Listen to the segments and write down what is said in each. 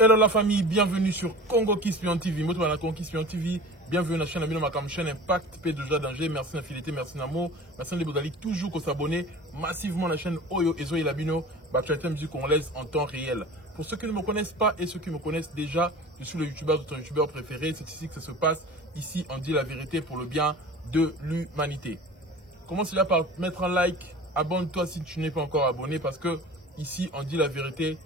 Hello la famille, bienvenue sur Congo Kispion TV. Moi, je suis Congo Kispion TV. Bienvenue à la chaîne Amino Makam, chaîne Impact, P de Joie Danger. Merci d'infidélité, merci d'amour. Merci de vous aller toujours qu'on s'abonne massivement à la chaîne Oyo et Zoé Labino, l'actualité musique congolaise en temps réel. Pour ceux qui ne me connaissent pas et ceux qui me connaissent déjà, je suis le youtubeur de ton youtubeur préféré. C'est ici que ça se passe. Ici, on dit la vérité pour le bien de l'humanité. Commence déjà par mettre un like. Abonne-toi si tu n'es pas encore abonné parce que ici, on dit la vérité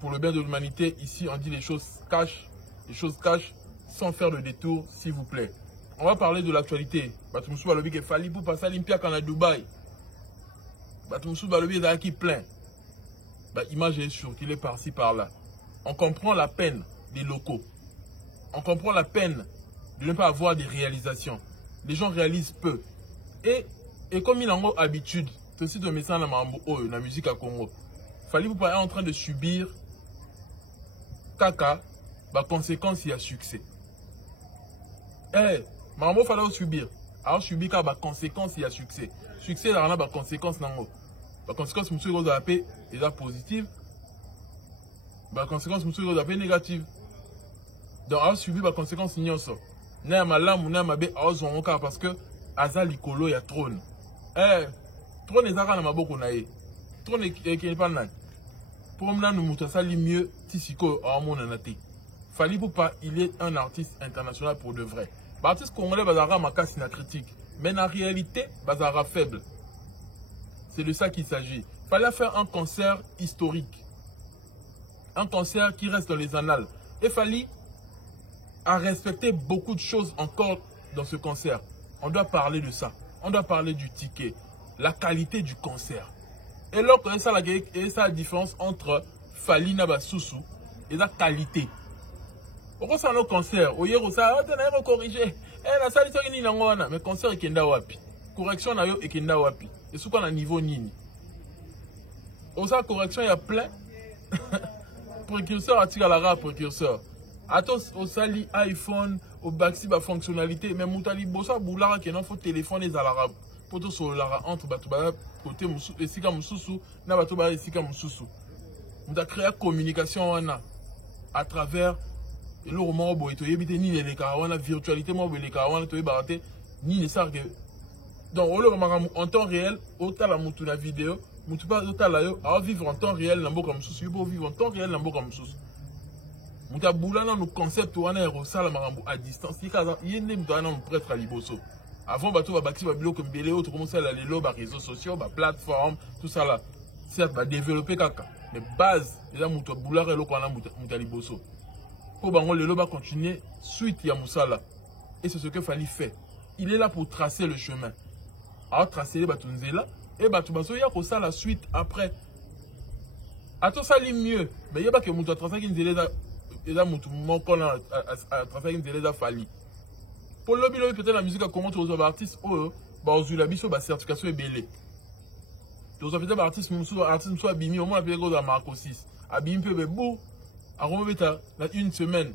pour le bien de l'humanité. Ici, on dit les choses cash sans faire de détour, s'il vous plaît. On va parler de l'actualité. Batumsou Balobi qui fali pour passer à l'Olympia quand à Dubaï. Batumsou Balobi est qui plein. Image est surculée par-ci par-là. On comprend la peine des locaux. On comprend la peine de ne pas avoir des réalisations. Les gens réalisent peu. Et comme il en a habitude, c'est aussi de message dans la musique à Congo. Fali pour pas être en train de subir caca, conséquence il y a succès. Mambo fallait subir. Alors subir car conséquence il y a succès. Succès là on a conséquence nango. Conséquence monsieur vous appelle déjà positive. Conséquence monsieur vous appelle négative. Donc alors subir conséquence ignoso. Na malamu na mabe azongo car parce que aza likolo ya trône. Trône ezaka na maboko na ye. Trône qui pas nan. Pour moi, nous montrer mieux Tissiko à mon anaté. Fali Poupa, il est un artiste international pour de vrai. L'artiste congolais bazara makas na critique, mais en réalité bazara faible. C'est de ça qu'il s'agit. Fallait faire un concert historique, un concert qui reste dans les annales. Et Fali a respecté beaucoup de choses encore dans ce concert. On doit parler de ça. On doit parler du ticket, la qualité du concert. Et là, c'est ça la différence entre Fali Nabasusu et la qualité. Pourquoi ça nos concerts? Au hier, ça a corrigé. La salle est en mais concert est kenda wapi. Correction na yo est kenda wapi. Et sous quoi na niveau nini. Au ça correction il y a plein. Précurseur attire la rap précurseur. Atos au sali iPhone au baxi ba fonctionnalité mais moutali bossa boulara qui non faut téléphone les arabes. Pour tout sur la entre batouba côté musu et sika mususu na batouba et sika mususu. On a créé une communication à travers le roman boito yebite ni les karawana virtualité mo les karawana to yebate ni les sargue. Donc on le remarque en temps réel autant la mutu na vidéo mutu pas autant la yo à vivre en temps réel na mboka mususu pour vivre en temps réel na mboka mususu. Muta boulana no concept wana erosala marambo à distance yene mutana no prêtre à liboso. Avant, bateau va bâtir un comme Béléo, tout commence à aller les réseaux sociaux, les plateformes, tout ça là. Certes, va développer caca. Mais base, déjà, mouto boulard et l'eau qu'on a moutaliboso. Pour bango, le va continuer suite à Moussala. Et c'est ce que Fali fait. Il est là pour tracer le chemin. Alors, tracer les batunzela. Et bateau baso, il y a que ça la suite après. Attends, ça lit mieux. Mais il n'y a pas que mouto tracer qui nous a mouto qu'on a tracer qui nous a Fali. Pour le lobby, peut-être la musique a commencé aux artistes, aux ulabiso, certification est belée. Aux peut-être artistes, artistes, soit bimi, au moins, appelé à Marco 6. À bimi, peu, beau, à Romobeta, une semaine.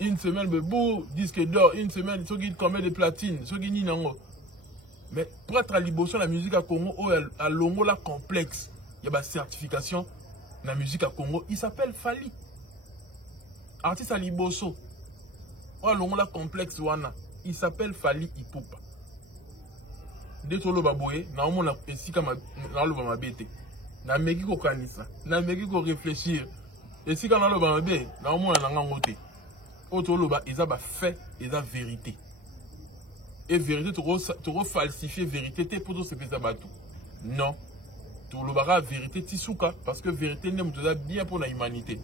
Une semaine, beau, disque d'or, une semaine, ceux qui commettent des platines, ceux qui n'y n'ont. Mais pour être à Liboso, la musique à Congo, à Longo, la complexe, il y a une certification, la musique à Congo, il s'appelle Fali. Artiste à Liboso. La complexe wana il s'appelle Fali Ipupa. Dès que baboye na omona esika na loba mabete na meki ko kanisa na meki ko réfléchir esika na loba mabe na omona na ngote oto loba eza ba fait eza vérité et vérité to falsifier vérité te pour se faire batou non to loba vérité tisuka parce que vérité n'est pas bien pour la humanité.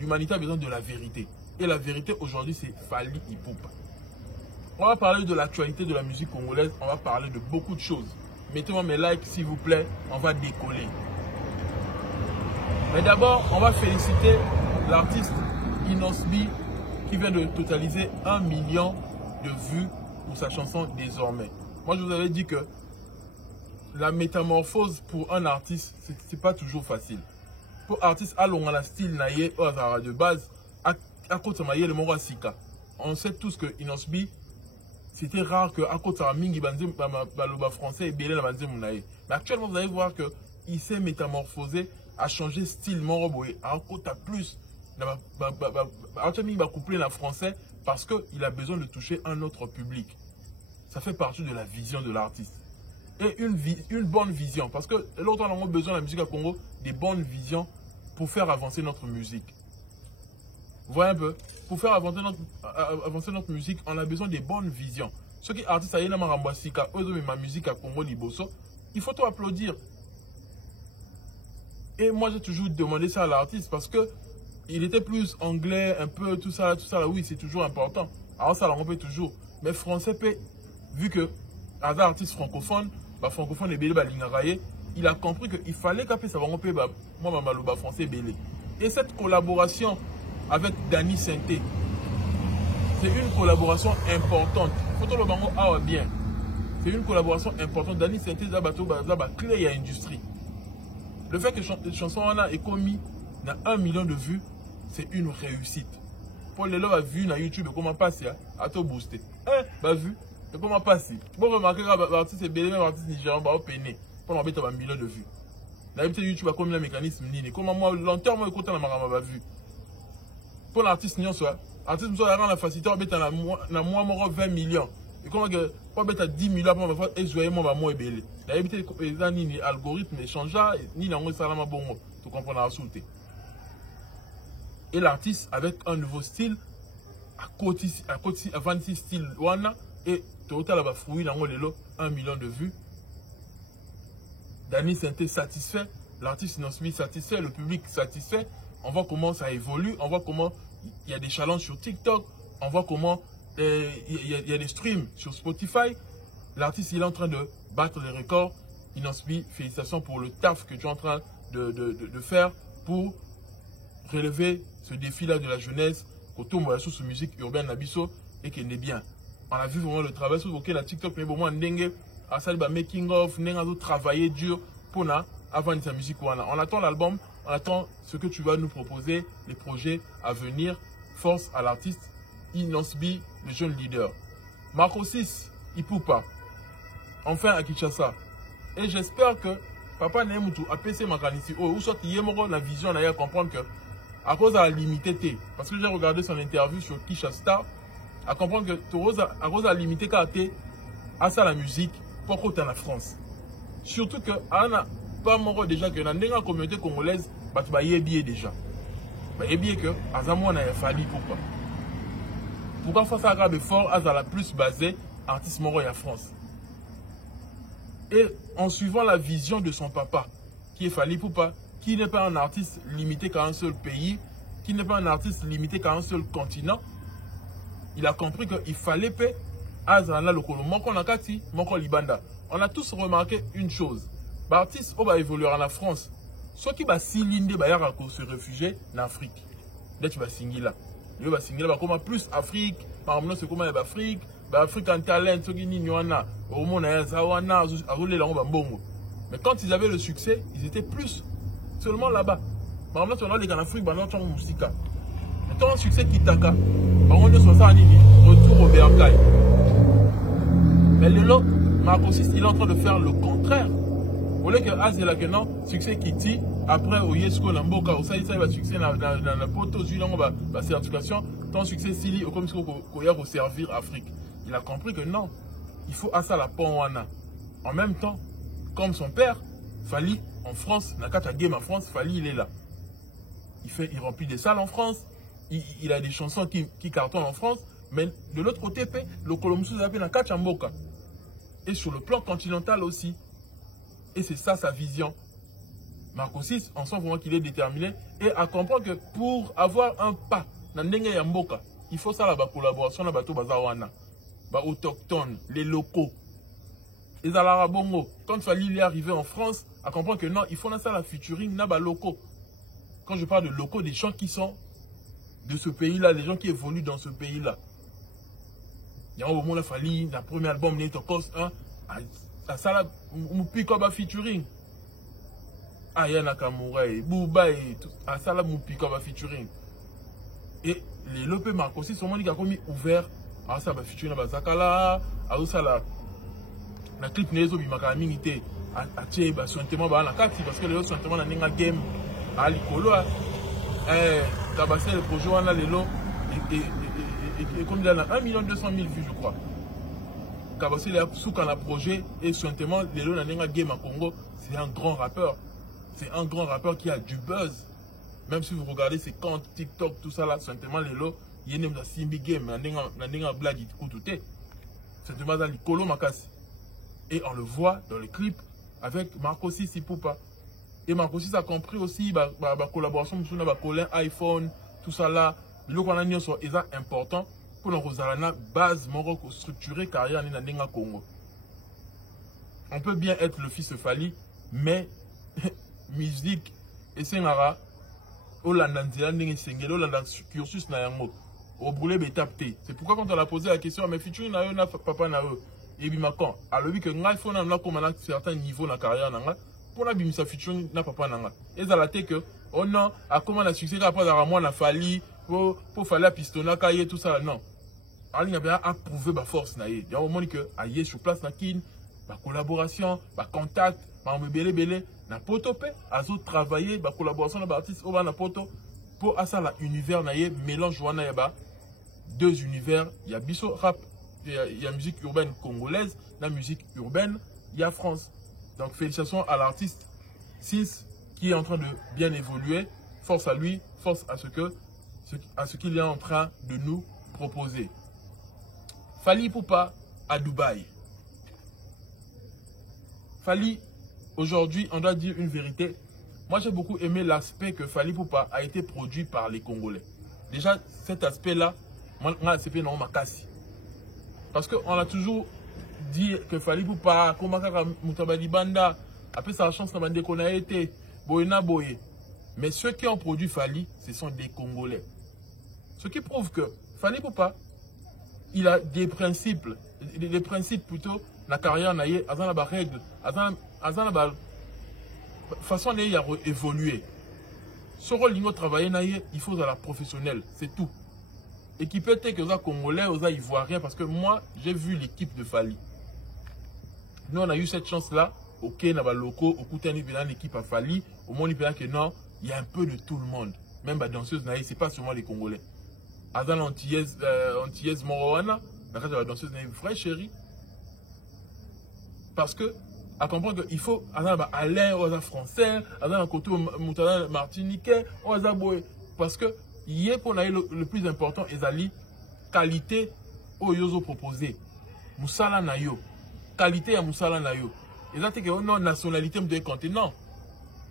L'humanité a besoin de la vérité. Et la vérité aujourd'hui, c'est Fali Ipupa. On va parler de l'actualité de la musique congolaise. On va parler de beaucoup de choses. Mettez-moi mes likes, s'il vous plaît. On va décoller. Mais d'abord, on va féliciter l'artiste Inosbi qui vient de totaliser 1 million de vues pour sa chanson Désormais. Moi, je vous avais dit que la métamorphose pour un artiste, c'est pas toujours facile. Pour artiste, allons à la style naïe de base. À côté de le Mora Sika. On sait tous que Inosbi, c'était rare que à côté de Mingi Banzim, français et Bélé la Banzim Mounaï. Mais actuellement, vous allez voir que il s'est métamorphosé, a changé style Moroboé, à un côté plus. Il va coupler en français parce qu'il a besoin de toucher un autre public. Ça fait partie de la vision de l'artiste. Et une bonne vision, parce que l'autre on a besoin de la musique à Congo, des bonnes visions pour faire avancer notre musique. Vous voyez un peu? Pour faire avancer notre musique, on a besoin des bonnes visions. Ceux qui artistes, ma musique à Congo Liboso, il faut tout applaudir. Et moi, j'ai toujours demandé ça à l'artiste parce que il était plus anglais, un peu tout ça là, oui, c'est toujours important. Alors ça, on peut toujours. Mais français, vu que un artiste francophone, francophone et belé, il a compris qu'il fallait qu'après ça va romper, moi, ma français belé. Et cette collaboration avec Danny Sainté, c'est une collaboration importante. Faut le bango ah bien. C'est une collaboration importante. Danny Sainté, Zabato, clé à l'industrie. Le fait que cette chanson ait commis dans 1 million de vues, c'est une réussite. Pour les gens qui ont vu sur YouTube, comment passer à tout booster. Vu, comment passer. Vous remarquez que l'artiste est belé, l'artiste nigérian va peiner pour en mettre 1 million de vues. D'habitude, YouTube a commis un mécanisme. Comment moi, longtemps, moi, écoute, ma vue. Pour l'artiste, l'artiste a la facilité de mettre dans moins 20 millions. Et comment que pour mettre 10 millions pour me faire jouer moi moins belé. D'habitude, ni algorithme échange ni l'angle salama bongo. Tu comprends la soulte. Et l'artiste avec un nouveau style à côté 26 styles wana et total va fruit dans le 1 million de vues. Danny Sainté satisfait, l'artiste Inosbi satisfait, le public satisfait. On voit comment ça évolue, on voit comment il y a des challenges sur TikTok, on voit comment il y a des streams sur Spotify. L'artiste il est en train de battre les records. Inosbi, félicitations pour le taf que tu es en train de faire pour relever ce défi-là de la jeunesse, autour de la musique urbaine Nabiso et qui est bien. On a vu vraiment le travail sur la TikTok, mais bon, moi, à ça, making of, on travailler dur pour avant sa musique. On attend l'album, on attend ce que tu vas nous proposer, les projets à venir. Force à l'artiste Inosbi, le jeune leader. Marco 6, Ipupa, enfin à Kinshasa. Et j'espère que Papa Nemutu a PC Makanisi, ou soit il y a la vision à comprendre que à cause de la limité, parce que j'ai regardé son interview sur Kinshasa, à comprendre que à cause de la limité à ça la musique, pourquoi tu es en France. Surtout que Anna pas mort déjà que dans la communauté congolaise, tu vas y bien déjà. Et bien que Azamou n'a fallu pourquoi. Pourquoi face à grave fort, Aza la plus basée artiste mort en France. Et en suivant la vision de son papa, qui est Fally Ipupa, qui n'est pas un artiste limité qu'à un seul pays, qui n'est pas un artiste limité qu'à un seul continent, il a compris qu'il fallait payer Azana le Kolo, Moko Nakati, Moko Libanda. On a tous remarqué une chose. L'artiste va évoluer en France. Ceux qui va s'illinder, se réfugier en Afrique. Dès que tu vas signer là. Il va signer là, comme plus Afrique, par exemple, c'est comme l'Afrique, l'Afrique en talent, ceux qui n'y en a, au monde, à rouler là, on va bongo. Mais quand ils avaient le succès, ils étaient plus seulement là-bas. Par exemple, on a les en Afrique, on a les musique. Mais ton succès qui t'aca, on est sur ça, retour au Bercail. Mais le lot, Marco 6, il est en train de faire le contraire. Au lieu que Azela que non, succès qui tire, après au Yesko Namboka, au Saïsa, il va succès dans la poteau, la certification, ton succès Sili, comme ce qu'on y a pour servir Afrique. Il a compris que non, il faut à ça la Ponwana. En même temps, comme son père, Fally en France, Nakata Game en France, Fally il est là. Il remplit des salles en France, il a des chansons qui cartonnent en France, mais de l'autre côté, le Colombo s'appelle Nakata Mboka. Et sur le plan continental aussi. Et c'est ça sa vision. Marco 6, on sent vraiment qu'il est déterminé et à comprendre que pour avoir un pas dans Ndenge Yamboka, il faut ça la collaboration avec les Bazawana, les autochtones, les locaux. Les Alarabongo, quand Fally est arrivé en France, à comprendre que non, il faut ça la featuring dans les locaux. Quand je parle de locaux, des gens qui sont de ce pays-là, des gens qui évoluent dans ce pays-là. Il y a un moment où Fally, le premier album, Netokos 1, ça là, on pique comme un featuring. Aya Nakamura et Bouba et tout. Ça là, on pique comme un featuring. Et les Lopé Marco aussi, sont qui ont mis ouvert. Ça va featuring à Zakala. Ça là, la clip Nezo Bimakala Mingité. atie basontement ba na kati parce que lelo sontement na ninga game a likolo tabasser le projet wana lelo et comme il a 1 200 000 vues je crois tabasser le souka na projet et sontement lelo na ninga game à Congo c'est un grand rappeur qui a du buzz même si vous regardez ses comptes TikTok tout ça là sontement lelo yene na simbi game na ninga blague tout sontement dans likolo makasi et on le voit dans le clip avec Marco Sissi Poupa. Et Marco Sissi a compris aussi la collaboration avec la Colin iPhone, tout ça là. Le qu'on sont important pour nous une base structurée carrière dans Congo. On peut bien être le fils de Fali, mais musique et Sengara, cursus na yango, au brûlé betapté. C'est pourquoi quand on a posé la question, mais futur na papa na eux. Et puis maintenant, alors que l'iPhone a comme un certain niveau dans la carrière pour la bimisa future n'a pas nanga. Et ça la té que on a comment la succès après à moi na Fali pour faire la pistona cahier tout ça non. Alors il y a bien approuvé ba force na yé. Il y a au moment que aillé sur place na kin, ba collaboration, ba contact, ba belé na potopé, azo travailler ba collaboration na ba artiste au na poto pour à ça la univers na yé mélange wana yaba deux univers, il y a biso rap. Il y a musique urbaine congolaise, la musique urbaine, il y a France. Donc félicitations à l'artiste 6 qui est en train de bien évoluer. Force à lui, force à ce qu'il est en train de nous proposer. Fali Poupa à Dubaï. Fali, aujourd'hui, on doit dire une vérité. Moi, j'ai beaucoup aimé l'aspect que Fali Poupa a été produit par les Congolais. Déjà, cet aspect-là, moi, c'est non makasi. Parce qu'on a toujours dit que Fali Poupa, Komakaka Moutabadi Banda, après sa chance, qu'on a été, Boyena Boye. Mais ceux qui ont produit Fali, ce sont des Congolais. Ce qui prouve que Fali Poupa, il a des principes plutôt, la carrière n'a pas de règles, la façon dont il a évolué. Ce rôle de travailler, il faut la professionnel, c'est tout. Équipé que les Congolais, les Ivoiriens, parce que moi, j'ai vu l'équipe de Fali. Nous, on a eu cette chance-là. Ok, on a locaux, au Koutani, l'équipe à Fali. Au moins, il que non, il y a un peu de tout le monde. Même la danseuse, ce n'est pas seulement les Congolais. Azan Antillaise Morowana, la danseuse n'est vraie chérie. Parce que, à comprendre qu'il faut, Alain, Oza français, Azan Koto Moutala Martiniquais, Oza Boé. Parce que, hier, pour le plus important, c'est qualité au yozo proposé. Moussala Nayo. Qualité à Moussala Nayo. Et ça, c'est que non, nationalité me doit compter. Non.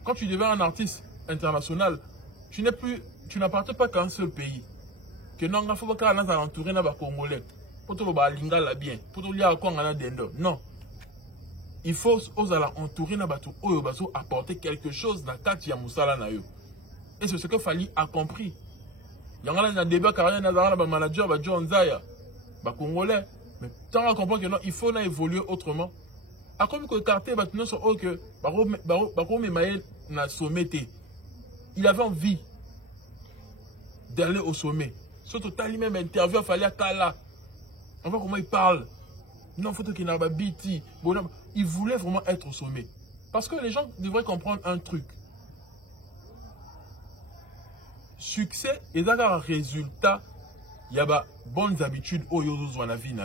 Quand tu deviens un artiste international, tu n'appartiens pas qu'à un seul pays. Que non, il faut pas qu'on entouré dans les Congolais. Pour tout le monde bien. Pour tout le monde non. Il faut entourer dans les apporter quelque chose dans le cadre de Moussala Nayo. Et c'est ce que Fali a compris. Il y a un débat car il y a un manager, John Zaya, Congolais. Mais tant qu'on comprend que non, il faut évoluer autrement. A comme que Carter, il avait envie d'aller au sommet. Surtout, il même interview, il fallait Kala. On voit comment il parle. Non, faut qu'il n'ait biti. Il voulait vraiment être au sommet. Parce que les gens devraient comprendre un truc. Succès et un résultat, il y a bonnes habitudes au yozo dans la vie.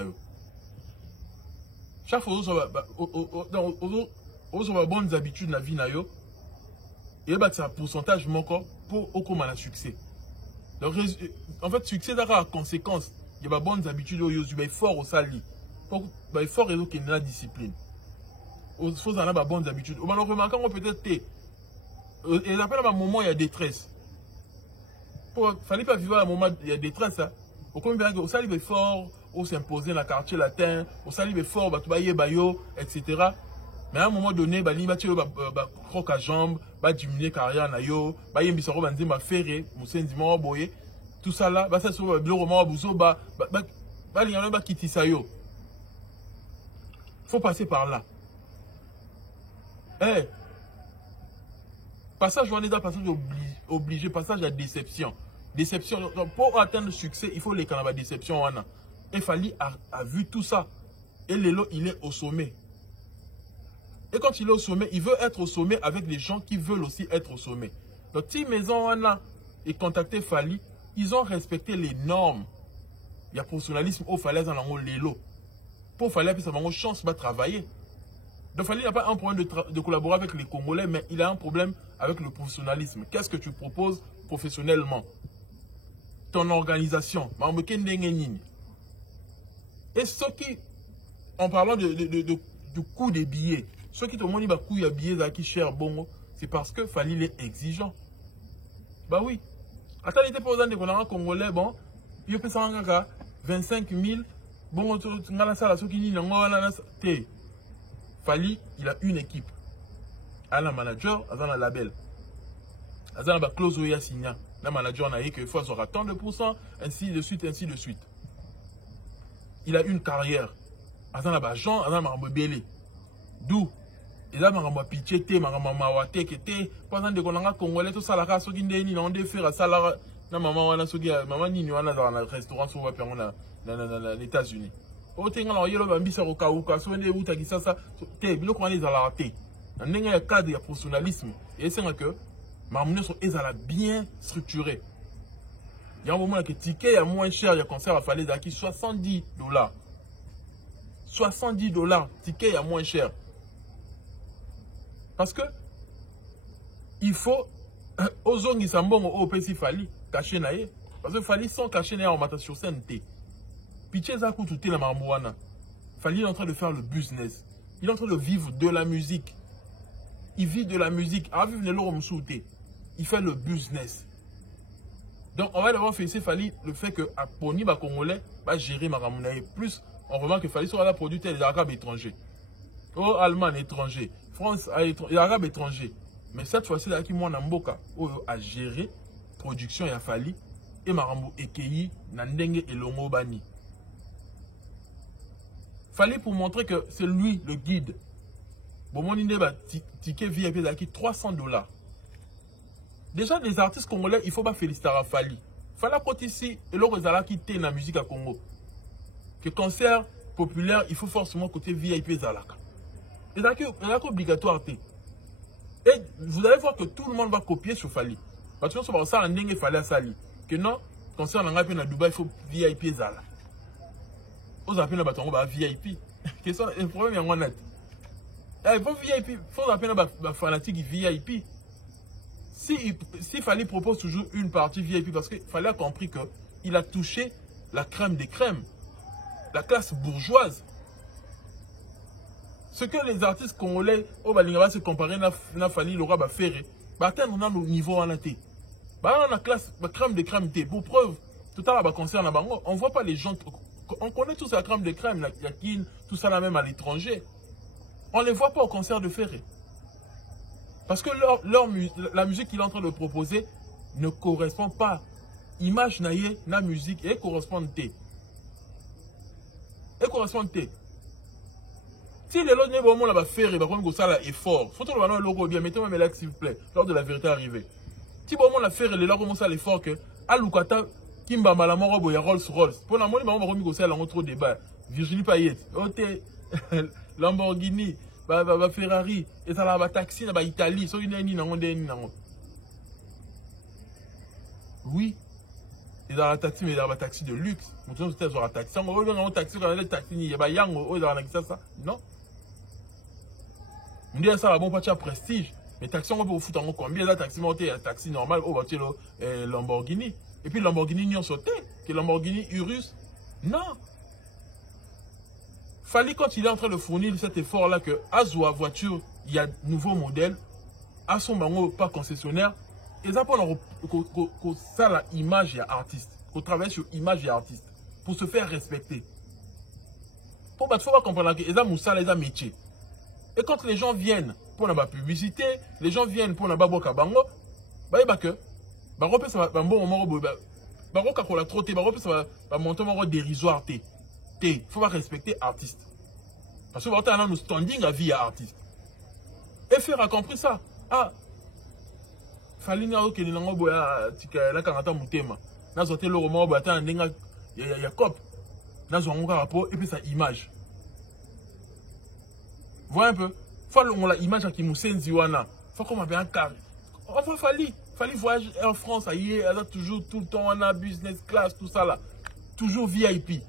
Chaque fois que vous avez bonnes habitudes dans la vie, il y a un pourcentage manquant pour au succès. Donc, en fait, succès est la conséquence. Il y a bonnes habitudes au yozo, il est fort au sali. Il est fort et la discipline. Il faut avoir bonnes habitudes. On remarque peut-être et après un moment il y a détresse. Il ne fallait pas vivre à un moment il y a détresse. Au combien que ça est fort, on s'imposer dans le quartier latin, au sali est fort, etc. Mais à un moment donné, il va croque à jambe, va diminuer carrière na yo, va y mbisaro banzi ma ferré, musenzi mo boye, tout ça là, va ça sur le bureau mo buzo ba liano ba kiti sa yo. Faut passer par là. Eh, passage on est dans passage obligé, passage à déception. Déception. Donc, pour atteindre le succès, il faut les canaux déception. Et Fali a vu tout ça. Et Lelo, il est au sommet. Et quand il est au sommet, il veut être au sommet avec les gens qui veulent aussi être au sommet. Donc, si Maison Anna et contacté Fali, ils ont respecté les normes. Il y a professionnalisme au Fali dans l'élo. Pour Fali, ça va avoir chance de travailler. Donc, Fali n'a pas un problème de collaborer avec les Congolais, mais il a un problème avec le professionnalisme. Qu'est-ce que tu proposes professionnellement? Ton organisation. Et ceux qui, en parlant du coût des billets, ceux qui te montrent que le coût des billets qui cher bon, c'est parce que Fali est exigeant. Bah oui. Attends, il était pas aux gens Congolais, bon, il peut s'en 25 000, bon, tu as la salle, ceux qui disent, Fali, il a une équipe. Il a un manager, il a un label. Il a une clause où il a signé. Le manager a dit qu'il faut avoir tant de pourcents, ainsi de suite, ainsi de suite. Il a une carrière. Il a un agent, il a un belé. D'où il a un pitié, il a un mawate, il pendant que les Congolais, tout ça, la ceux qui ont des faire ça, la maman, maman, ni dans un restaurant, sur les États-Unis. Oh, tu as un bambis au cas où, tu as où tu ça, tu es bien les alartés. Dans un cadre de professionnalisme, et c'est que Mamoune sont bien structurés. Il y a un moment que le ticket est moins cher, il y a un concert à Fali qui $70. $70, ticket est moins cher. Parce que il faut aux zones qui sont bonnes au PC Fali cacher naïe. Parce que Fali sont cachés naïe en matière sur scène. Pitié ça coûte tout la marmouana. Fali est en train de faire le business. Il est en train de vivre de la musique. Il vit de la musique. Il fait le business. Donc on va d'abord féliciter Fali le fait que Aponi Congolais va gérer Maramounaï. Plus on remarque que Fali sera la producteur des Arabes étrangers. Oh, Allemand étranger. France, les Arabes étrangers. Mais cette fois-ci, là, qui moi, Namboka, a géré production et a Fali, et Marambo Ekei, Nandenge et Longo Bani. Fali pour montrer que c'est lui le guide. Bon, mon idée, ticket VIP d'Aki, $300. Déjà, les artistes congolais, il ne faut pas féliciter à Fali. Fali a ici, et l'autre, ils ont quitté la musique à Congo. Que concert populaire, il faut forcément côté VIP Zalaka. Et c'est obligatoire. Et vous allez voir que tout le monde va copier sur Fali. Parce que ça va en Fali à Sali. Que non, concert en Angleterre, à Dubaï, il faut VIP Zala. Vous appelez la VIP. Le problème est en net. Il faut VIP, il faut appeler la fanatique VIP. Si Fali propose toujours une partie VIP, parce qu'il fallait compris qu'il a touché la crème des crèmes, la classe bourgeoise. Ce que les artistes congolais au Balinga se comparer à Fali Laura Ferré, atteindre dans le niveau en athée. La classe, la crème de crème, pour preuve, tout à l'heure, concerne Bango, on ne voit pas les gens, on connaît tous la crème de crème, la yakine, tout ça là même à l'étranger. On ne les voit pas au concert de Ferré. Parce que la musique qu'il est en train de proposer ne correspond pas. Image naïe, la musique, et correspond. Si les autres ne vont pas faire, ils vont faire l'effort. Il faut que le logo bien, mettez-moi mes likes s'il vous plaît, lors de la vérité arrivée. Si vous voulez faire, les gens commencent à l'effort que Alukata, Kimba Malamoro, il y a Rolls-Royce. Pour la monnaie, on va remettre ça trop débat. Virginie Payet, Lamborghini, Ferrari, et ça va taxi, ça va Italie, ça va Italie. Oui. Il y a un taxi, mais il y a un taxi de luxe. Nous avons un taxi. On va un taxi, il y a un yango, il y a un ça. Non. On dit ça, bon, pas de prestige. Mais taxi, on va vous foutre en combien de taxi monté, un taxi normal, on va tirer Lamborghini. Et puis Lamborghini, ils ont sauté. Que Lamborghini Urus. Non. Fallait quand il est en train de fournir cet effort-là que Azua voiture, il y a de nouveaux modèles. À son bango, pas concessionnaire. Et ça, pour ça, la image et artiste. Qu'on travaille sur image et artiste. Pour se faire respecter. Pour il faut pas comprendre que les Moussa, les métiers. Et quand les gens viennent pour la publicité, les gens viennent pour la baboka bango, bah que bah ça va bon moment bah la trotter, bah ça va monter un dérisoire il faut pas respecter artiste. Parce que on a nous standing à vie à artiste. Et faire a compris ça. Ah fallait que les langues boya la karata mutema. Na zoté le roman boya ta ndenga ya cop. Na zo rapport et puis sa image. Voilà un peu. Faut on la image qui Moussenzi wana. Faut qu'on m'a bien carré. Enfin fallait voyager en France ailleurs, elle a toujours tout le temps on a business class tout ça là. Toujours VIP.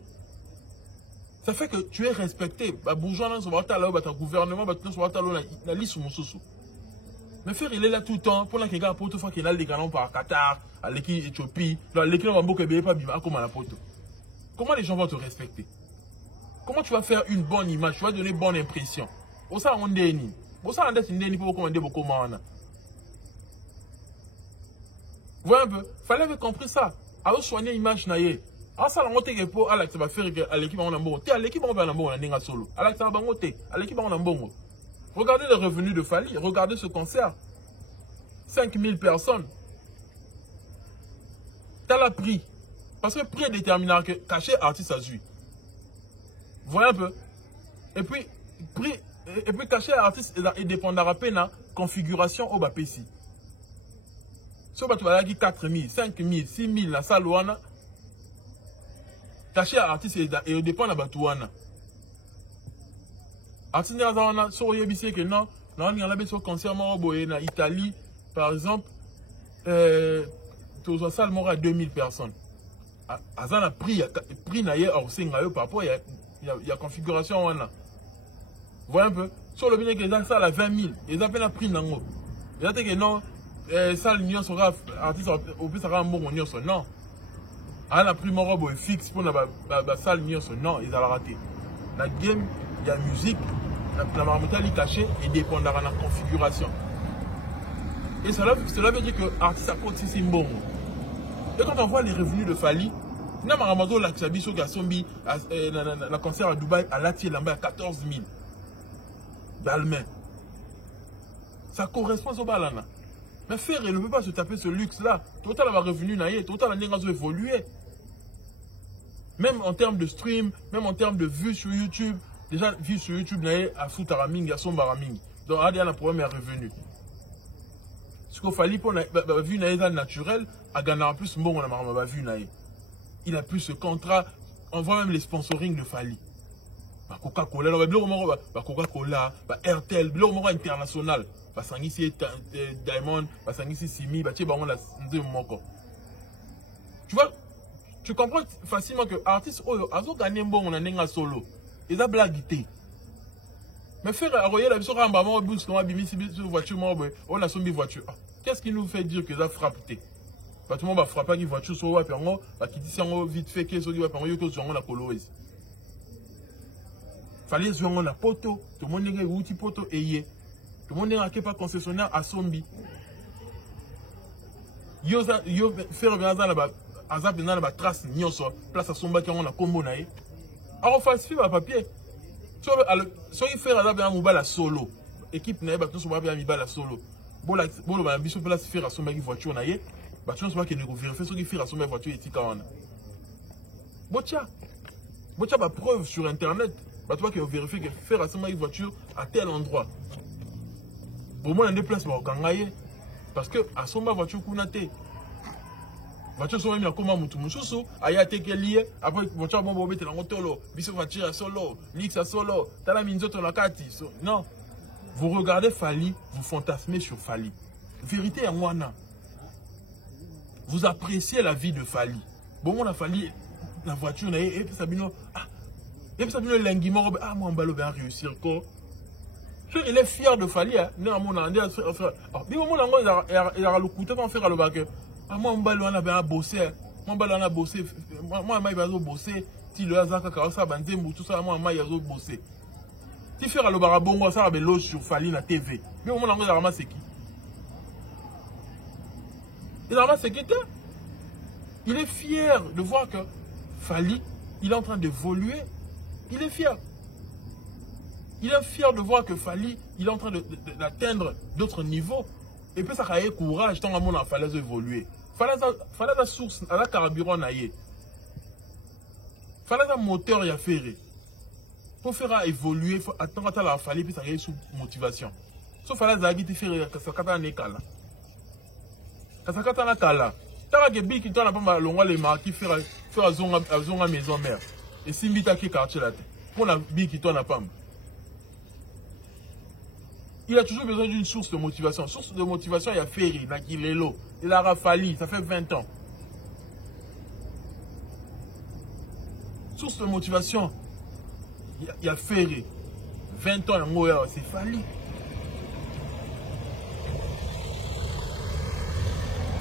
Ça fait que tu es respecté. Bah bourgeois dans son là bah ton gouvernement bah ton là la liste mon sous. Mais frère il est là tout le temps pour la que gars pour tout fois qu'il a des galons par Qatar, à l'équipe Éthiopie, dans l'équipe on va pas bima comme à la poto. Comment les gens vont te respecter? Comment tu vas faire une bonne image, tu vas donner bonne impression? Au ça on déni. Au ça on déni pour commander beaucoup mana. Voilà un peu. Fallait avoir compris ça. Alors soigner l'image naïe. Ah ça on te pour Alex va faire à l'équipe on a bon. À l'équipe on va en bon on a solo. Alex va bangoter. À l'équipe on a bon. Regardez les revenus de Fally, regardez ce concert. 5000 personnes. T'as la prix. Parce que prix est déterminant que cacher artiste à jouer. Voilà un peu. Et puis cacher artiste et dépendra de la configuration au BAPC. Si on va 4 000, 5 000, 6 000 la salle wana. Cacher artiste et dépend de la batouana. Artiste wana so yebisi que non on a besoin concert en Italie par exemple tout salle mora 2000 personnes. Azana prix naie au singayo par rapport il y a configuration wana. Voilà un peu. Sur le bien que ça salle à 20 000, ils appellent un prix nango. Il y a que non salle union sera artiste au plus ça un bon union non. À la prix morobo fixe pour la salle union non, ils allaient rater. La game, il y a musique, la marmotte est cachée et dépendra de la configuration. Et cela veut dire que l'artiste a porté c'est bon. Et quand on voit les revenus de Fally, na marmotte la Xabi sur Gassombi, la concert à Dubaï, à Latier Lamba à 14 000 d'Allemagne. Ça correspond au balana. Mais faire, il ne peut pas se taper ce luxe-là. Total a revenu naïe, total a évolué. Même en termes de stream, même en termes de vues sur YouTube. Déjà, vues sur YouTube, naïe, à foot à raming, à son baraming. Donc, il y a un problème est revenu. Ce qu'il fallait pour la vue naïe naturelle, à gagner en plus, bon, on a ma vue naïe. Il a plus ce contrat. On voit même les sponsorings de Fally. Coca-Cola, Coca-Cola, RTL, international. Basangisi Diamond, Basangisi Simi, tu vois, tu comprends facilement que l'artiste a gagné un bon on a solo. Il a blagué. Mais faire à Royal, la mission Rambama, bus, on a mis voiture, on a sombi voiture. Qu'est-ce qui nous fait dire que ça frappe? Tout le monde va frapper une voiture sur Wap, va quitter vite fait que sur Wap, on a coloré. Fallait jouer en la poto, tout le monde a outil poto et tout le monde n'est pas concessionnaire à Sombi. Yo faire bien ça là-bas, azap dans la trace nyoso, place à Somba qui on a combo naé. Alors falsifie ba papier. So il faire azap bien mobile solo. Équipe naé ba tout so ba bien mobile solo. Bon ba biso place faire à Somba qui voiture naé. Ba tu so ba que ne vérifier so qui faire à Somba voiture etika wana. Botia ba preuve sur internet. Bah toi qui vérifies que faire à Somba voiture à tel endroit. Au moins, on a des places pour Kangaye. Parce que à son voiture, on a été. Voiture, sont même comme un moutou. Moussou, ayate qui est lié. Après, voiture, bon, bon, t'es en motolo. Biso voiture à solo. Lix à solo. T'as la minzote la kati. Non. Vous regardez Fally, vous fantasmez sur Fally. Vérité à moi, non. Vous appréciez la vie de Fally. Bon, on a Fally, la voiture, et puis Sabino, et puis Sabino, l'enguimant, moi, on va bien réussir, quoi. Il est fier de Fally. Il a le coup de faire le bac. Moi, on a bossé. Moi, on a bossé. Moi, je vais bosser. Si le hasard a ça, tout ça, moi, je vais bosser. Si faire le barabongo, ça va loge sur Fally na TV. Mais au moins, on a ramassé qui? Il a ramassé qui? Il est fier de voir que Fally, il est en train d'évoluer. Il est fier. Il est fier de voir que Fally, il est en train d'atteindre d'autres niveaux. Et puis ça a eu courage, tant que mon fallait évoluer. Fallait la source, la carburant naïe. Fallait un moteur y a fait. Pour faire évoluer, il faut attendre à la Fally puis ça a sous motivation. Sauf fallait zagiti faire que ça kata nekala. Que ça kata nakala. T'as que big qui t'en a pas longue les marquis faire zonga maison mère. Et si mbita qui quartier là. Pour la big qui t'en a pas. Il a toujours besoin d'une source de motivation. Source de motivation, il y a Ferry, Nakilelo, il a Rafali, ça fait 20 ans. Source de motivation, il y a Ferry. 20 ans, c'est Fali.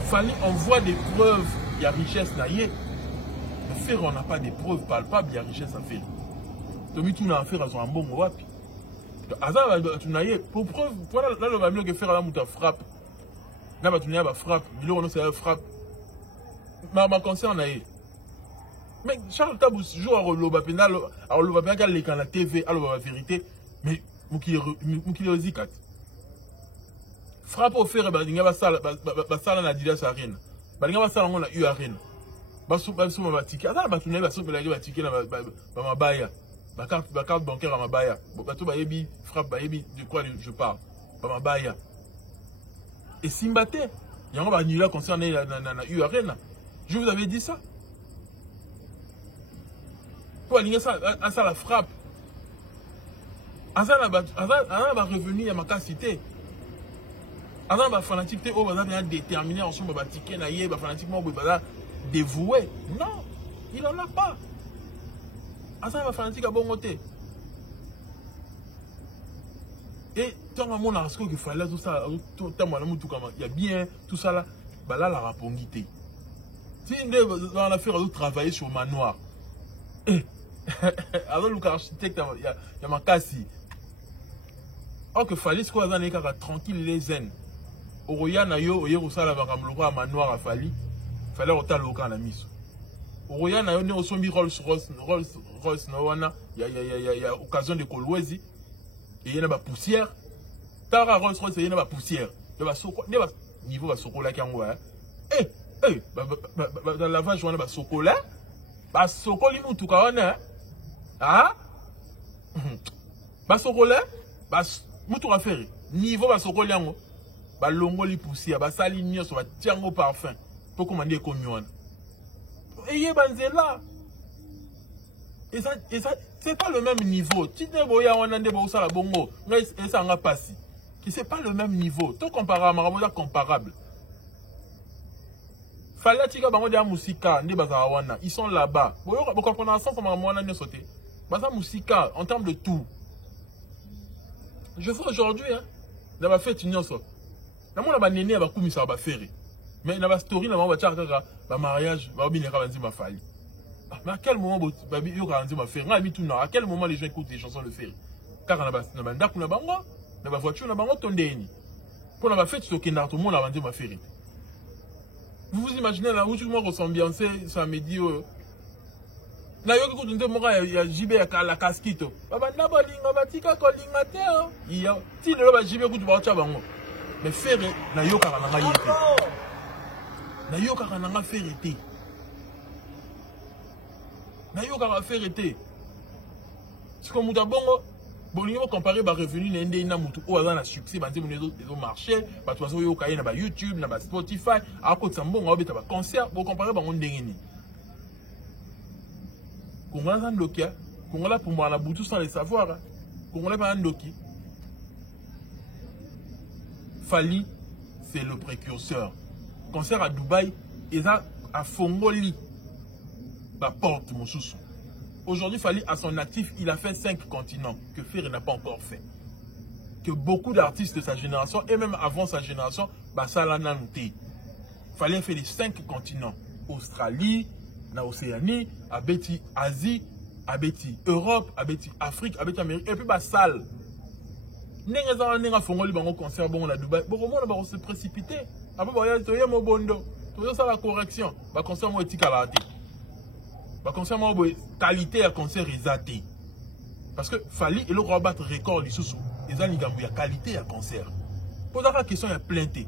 Fali, on voit des preuves, il y a richesse naïe. Mais Ferry, on n'a pas des preuves palpables, il y a richesse à faire. Donc, tout n'a affaire à son bon wapi. Pour preuve, voilà, là, le mieux que faire la mouta frappe. Là, tu n'as pas frappe, mais là, c'est frappe. Ma concerne naïe. Mais Charles Tabou joue à l'Obapena, à l'Obapena, qui a la TV, à la vérité, mais qui est zikat. Frappe au fer, il y a un salle à Didas Arena. Il y a un salle à U Arena. Il y a un salle à ticket. Il y a un salle à ticket dans ma baïa. Ma carte bancaire à ma baïa. Il frappe, de quoi je parle. Dans ma baïa. Et Simbate, il y a un annulé concerné la U Arena. Je vous avais dit ça. Pour aligner ça, ça la frappe. Ça va revenir à ma cité. Ça va fanatique, on va déterminer ensemble, va ticket, va fanatiquement, va dévouer. Non, il n'en a pas. Ça va fanatique à bon côté. Et tant que mon article qu'il fallait tout ça, il y a bien tout ça là, bah là la rapongité. Si on a fait travailler sur manoir. Alors le architecte, il y a ma cassi. Or que fallait ce qu'on a tranquille les zen. Oroya na yo oye ça la bakamloko à manoir à fali. Fallait autant local na miso. Oroya na yo ne osombi Rolls Royce na wana. Il y a occasion de kolwezi. Et il y a ba poussière. Tara Rolls Royce il y a ba poussière. De ba soko, ne ba niveau ba soko la kangwa. Dans la vache wana ba soko la. Ba soko li mutu ka wana. Ah? Ba soko la, ba mutu ka faire. Niveau ba soko liango. Ba longo li poussière, ba sali nyonso ba tiango parfum. Pour commander comme yon. Et yé banzela. Et ça c'est pas le même niveau. Tu ne vois pas on ba usala bongo. Mais ça nga passi. Qui c'est pas le même niveau. Tout comparable, maramoda comparable. Fallait tiga bango de musika ne bazara wana. Ils sont là-bas. Vous comprenez ensemble comment mwana ne sauter. Baza musika en termes de tout. Je vois aujourd'hui hein. Dans ma fête nyonso. Na mona ba néné ba kumisa ba faire. Mais na ba story na ba tchaka ba mariage ba bineka banzi ma fali. Mais à quel moment ba yo ka banzi ma faire? Nga mi tout na à quel moment les gens écoutent les chansons de faire? Car na ba ndaku na bango, na ba voiture na bango tondeni. Pour na ba fête to kenda tout monde na banzi ma faire. Vous vous imaginez là où tout le monde ressembiancé samedi na yo ki kutunde moka ya jibe ya la casquito. Baba na bolinga batika kolinga te o. Iya ti le ba jibe kutu ba cha bango. Mais faire na yo kaka na yete. Na yo kaka na faire te. Na yo kaka faire te. C'est comme muta bongo bolingo comparer ba revenu na ndé na mutu o na succès ba nzemo les marché ba to zo yo kaye na ba YouTube na ba Spotify a ko tsambongo obeta ba concert bo comparer ba ndenge ni. Kongola ndokia, Kongola pour moi la boutou sans le savoir. Kongola pas ndoki. Fali, c'est le précurseur. Concert à Dubaï, et ça à Fongoli, la porte mon sous. Aujourd'hui, Fali, à son actif, il a fait 5 continents que Ferry n'a pas encore fait. Que beaucoup d'artistes de sa génération, et même avant sa génération, ça l'a noté. Fali a fait les 5 continents. Australie, na Océanie, Abeti Asie, Abeti Europe, Abeti Afrique, Abeti Amérique, et puis salle. Nenga Fongoli bango concert bon à Dubaï. Bon comment on va se précipiter. Après voyage to yemo bondo. To ça la correction. Ba concert mo éthique à la raté. Ba concert mo qualité à concert exaté. Parce que Fali et le rebattre record du sous. Les anigambu ya qualité à concert. Pour la question il y a plainté.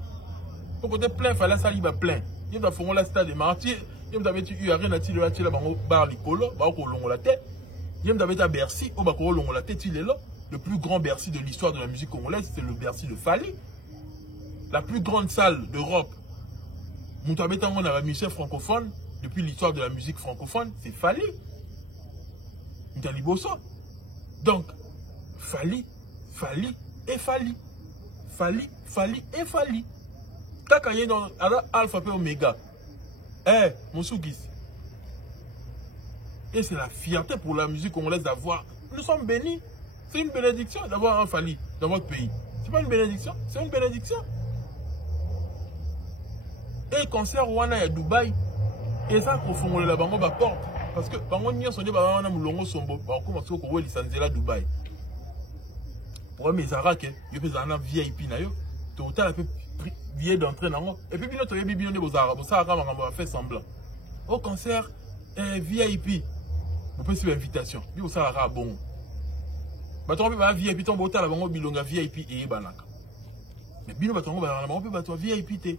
Pour côté plein Fali ça liba plein. Il doit Fongola stade de martyr. Il me dit eu rien à tirer la tire bango bar licolo, ba ko longo la tête. Il me dit à Bercy, au ba ko longo la tête il est là. Le plus grand Bercy de l'histoire de la musique congolaise, c'est le Bercy de Fali. La plus grande salle d'Europe. Moutabetango n'a musicien francophone, depuis l'histoire de la musique francophone, c'est Fali. Moutaliboso. Donc, Fali et Fali. Fali et Fali. Kaka yé dans Alpha et Omega. Eh, Mousoukis. Et c'est la fierté pour la musique congolaise d'avoir. Nous sommes bénis. C'est une bénédiction d'avoir un Fali dans votre pays. C'est pas une bénédiction, c'est une bénédiction. Et le concert Wana à Dubaï. Et ça, pour faire la bango ba porte. Parce que bango n'y a son débat, on a moulongo sombo. Par contre, on a licencié la Dubaï. Pour mes araques, il y a un VIP na yo. Tout le peu billet d'entrée nango. Et puis notre bibi de vos arabes, ça a fait semblant. Au concert VIP, vous pouvez suivre l'invitation. Vous ça a bon. Baton ba VIP ton bota la bango bilonga VIP et banaka. Mais bino baton ba la bango bato VIP té.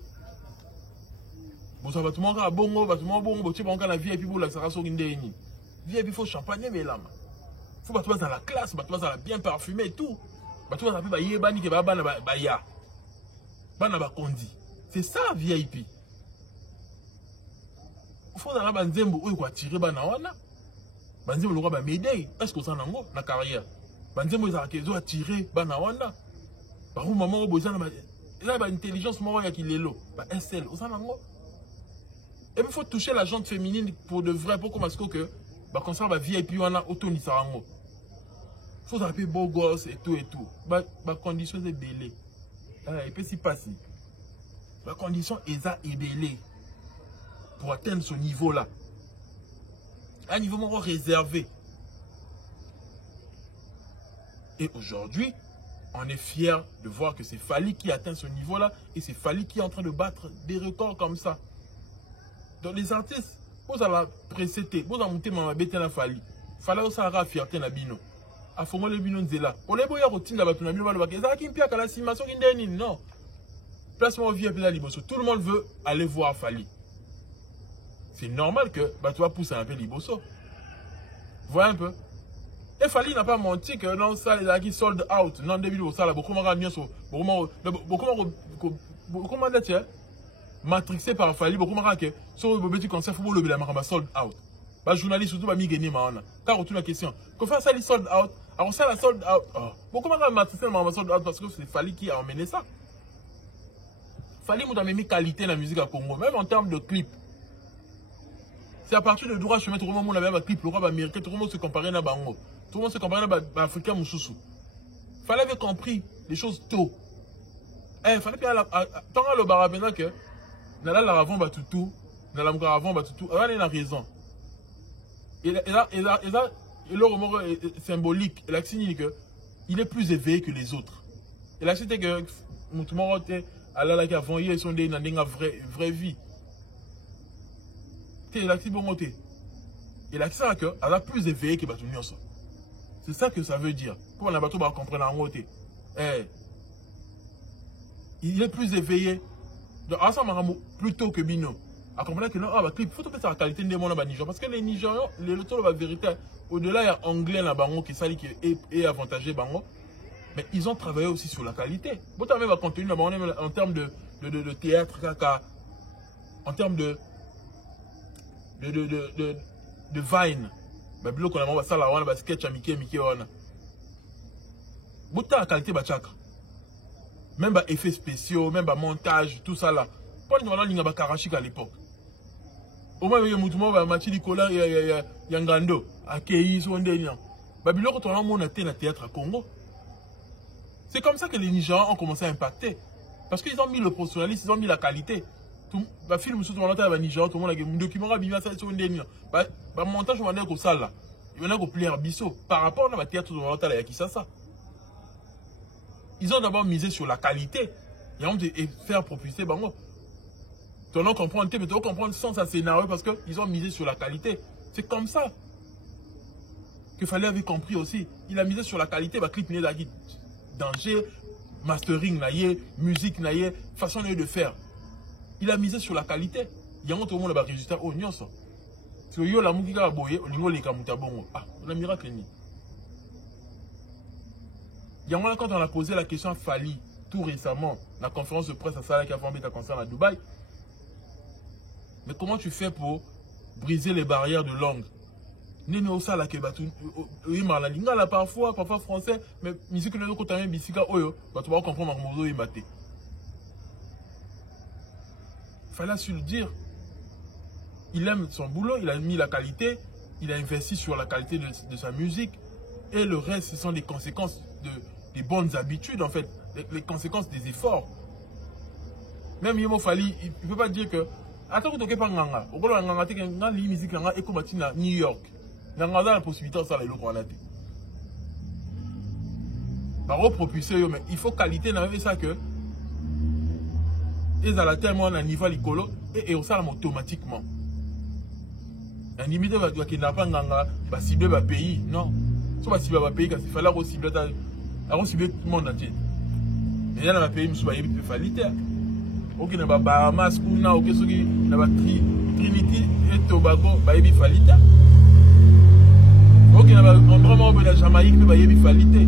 Bon ça va tout le monde à bongo, va tout le monde bon, tu vas encore la VIP pour la Sarah Sorindéni. VIP faut champagne mais là. Faut pas dans la classe, pas dans la bien parfumé et tout. Bah tu vas appeler ba yebani ke ba bana ba ya. Bana ba kondi. C'est ça VIP. Faut dans la banzembo ou quoi tirer bana wana. Banzembo le roi ba médaille, est-ce que ça nango na carrière. Banzembo za kezo a tirer bana wana. Par un moment au besoin là ba intelligence mo ya kilelo, ba SL, au ça nango. Et il faut toucher la jante féminine pour de vrai, pour commencer que bah comme ça va VIP on a auto ni sarango. Faut appeler beau gosse et tout et tout. Bah condition est belée. Et puis si passe. La condition est belée pour atteindre ce niveau là. Un niveau moins réservé. Et aujourd'hui, on est fiers de voir que c'est Fali qui atteint ce niveau là et c'est Fali qui est en train de battre des records comme ça. Donc les artistes, vous allez précéder, vous allez monter ma bête na Fali. Fala aussi à fierté na bino. A fond le bino nzela. On les boya routine là batu na bino ba ça qui impia kala simation qui ndeni non. Placement VIP là liboso. Tout le monde veut aller voir Fali. C'est normal que batu va pousser un peu liboso. Voyez un peu. Et Fali n'a pas menti que non ça les a qui sold out. Non début de ça là beaucoup moins bien so. Beaucoup moins d'être matrixé par Fali, beaucoup moins que sur le petit concert faut le la sold out. Bah journaliste surtout ba mi gagner maana. Car retourne la question. Qu'on fait ça les sold out, alors ça la sold out. Beaucoup moins matrixé ma sold out parce que c'est Fali qui a emmené ça. Fali m'a mis qualité la musique à Congo même en termes de clip. C'est à partir de droit chemin tout le monde a même un clip le roi américain tout le monde se comparer na bango. Tout le monde se comparer na africain mususu. Fali avait compris les choses tôt. Fallait bien tant le barabena que Nala la ravon batutu, Nala mga ravon batutu, il a raison. Et là, le remords est symbolique. Il a signifié que il est plus éveillé que les autres. Il a cité que Moutoumoro était à la avant hier sont des dans une vraie vie. Il a dit bon côté. Il a dit ça que elle a plus éveillé que Batunyoso. C'est ça que ça veut dire. Pour on a bateau va comprendre en côté. Il est plus éveillé. Donc, ensemble, plutôt que Bino. À comprendre que non, clip, il faut faire la qualité de mon Niger. Parce que les Nigérians, les retours de la vérité, au-delà, il y a anglais là, bango, qui est avantagé, bango. Mais ils ont travaillé aussi sur la qualité. Vous avez même contenu en termes de théâtre, caca, en termes de vine. Mais bloc, on a ça là, on a sketch à Mickey, on a. Vous avez la qualité, bachaka. Même les effets spéciaux, même le montage, tout ça là. Pas nous allons à Karachik à l'époque. Au moins, il y a un match de Nicolas et Yangando, à Kéis ou Ndénian. Babylone, quand on a monté le théâtre à Congo. C'est comme ça que les Nigérians ont commencé à impacter. Parce qu'ils ont mis le professionnalisme, ils ont mis la qualité. Le film sur le Nigeria, tout le monde a dit, document a ça sur Ndénian. Le montage, on va dire que ça là. Il y en a qui plaire Bissot. Par rapport à la théâtre, on va dire qu'il y a ça. Ils ont d'abord misé sur la qualité. Ils ont faire propulser bango. Tu dois comprendre, mais tu dois comprendre sans un scénario parce qu'ils ont misé sur la qualité. C'est comme ça que Fali avait compris aussi. Il a misé sur la qualité. Bah, clip n'est pas danger, mastering, musique, façon de faire. Il a misé sur la qualité. Il y a un monde de résultat au nyonso. Si vous avez la musique à boyer, on a un miracle. Il y a un quand on a posé la question à Fali tout récemment, la conférence de presse à Salah qui a formé ta concert à Dubaï. Mais comment tu fais pour briser les barrières de langue? Nene osala ke batu oyima la lingala parfois français mais musique ne ko tamé bisika oyo batu ba comprendre makomozo yimate. Fallait su le dire. Il aime son boulot, il a mis la qualité, il a investi sur la qualité de sa musique et le reste ce sont des conséquences des bonnes habitudes en fait, les conséquences des efforts. Même Yemo Fali, il ne peut pas dire que attends que tu pas nganga, au gros nganga te nganga li musique nganga eko matina New York. Nganga da la possibilité ça la loko wana te. Par propulser mais il faut qualité na ça que ils à tellement un niveau licolo et on ça automatiquement. Un limite va qui n'a pas nganga va cibler le pays non. So va cibler le pays quand il fallait aussi cibler tout le monde entier. Mais là dans le pays nous soyez plus facilité. Ok, na Bahamas, kuna, ok, soki na Trinity et Tobago, ba yebi falita. Ok, na endroit où la Jamaïque, ba yebi falite.